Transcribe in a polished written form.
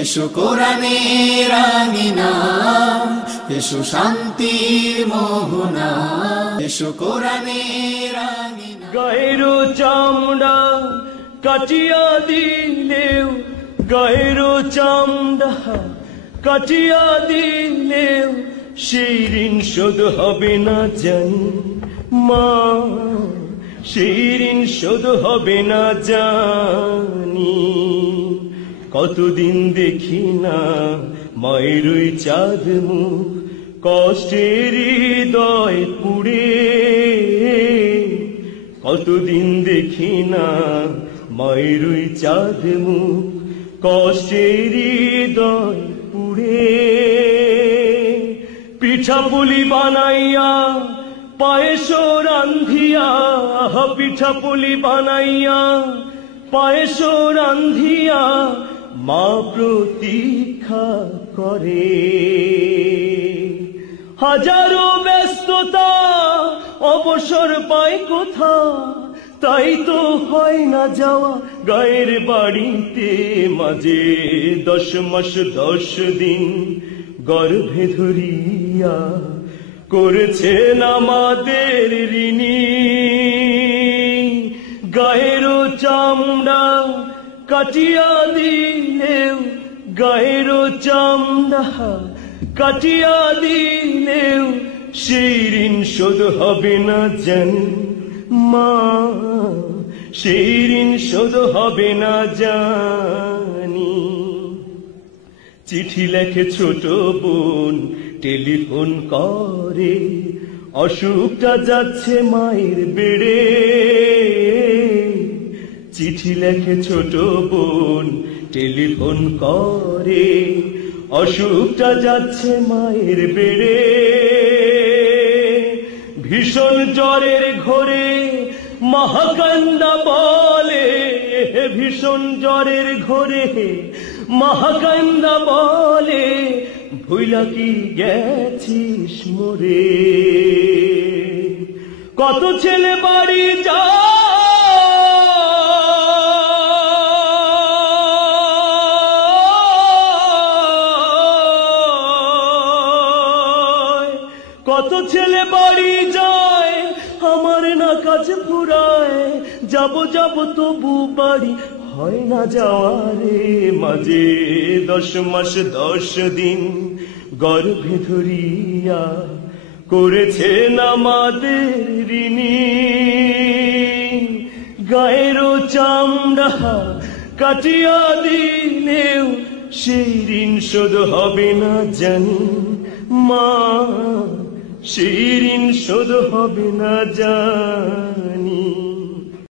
এসো কোরআনের আঙিনা, এসো শান্তির মোহনা, এসো কোরআনের আঙিনা। গায়ের চামড়া কাটিয়া দিলেও, গায়ের চামড়া কাটিয়া দিলেও সেই ঋণ শোধ হবে না জানি মা, সেই ঋণ শোধ হবে না জানি। কতদিন দেখি না মায়ের ওই চাঁদ মুখ, কষ্টের হৃদয় পুড়ে। কতদিন দেখি না মায়ের ওই চাঁদ মুখ, কষ্টের হৃদয় পুড়ে। পিঠাপুলি বানাইয়া পায়েস রান্ধিয়া, পিঠাপুলি বানাইয়া পায়েস রান্ধিয়া মা প্রতীক্ষা করে। হাজারো ব্যস্ততা অবসর পায় কোথা, তাই তো হয় না যাওয়া গায়ের বাড়িতে। মাঝে 10 মাস 10 দিন গর্ভে ধরিয়া করেছেন আমাদের ঋণী। গায়ের চামড়া কাটিয়া দিলেও, গায়ের চামড়া কাটিয়া দিলেও সেই ঋণ শোধ হবে না জানি মা, সেই ঋণ শোধ হবে না জানি। চিঠি লেখে ছোট বোন, টেলিফোন করে, অসুখটা যাচ্ছে মায়ের বেড়ে। চিঠি লেখে ছোট বোন, টেলিফোন করে, অসুখটা যাচ্ছে মায়ের বেড়ে। ভীষণ জ্বরের ঘোরে মহাকান্দা বলে, ভীষণ জ্বরের ঘোরে মহাকান্দা বলে, ভুইলা কি গেছিস মোরে। কত ছেলে বাড়ি যায়, কত ছেলে বাড়ি যায়, আমার না কাছে ফুরায়। যাব যাব তবু বাড়ি হয় না যাওয়ারে। মাঝে 10 মাস 10 দিন গর্ভে ধরিয়া করেছেন আমাদের ঋণী। গায়ের চামড়া কাটিয়া দিলেও সেই ঋণ শোধ হবে না জানি মা, সেই ঋণ শোধ হবে না জানি।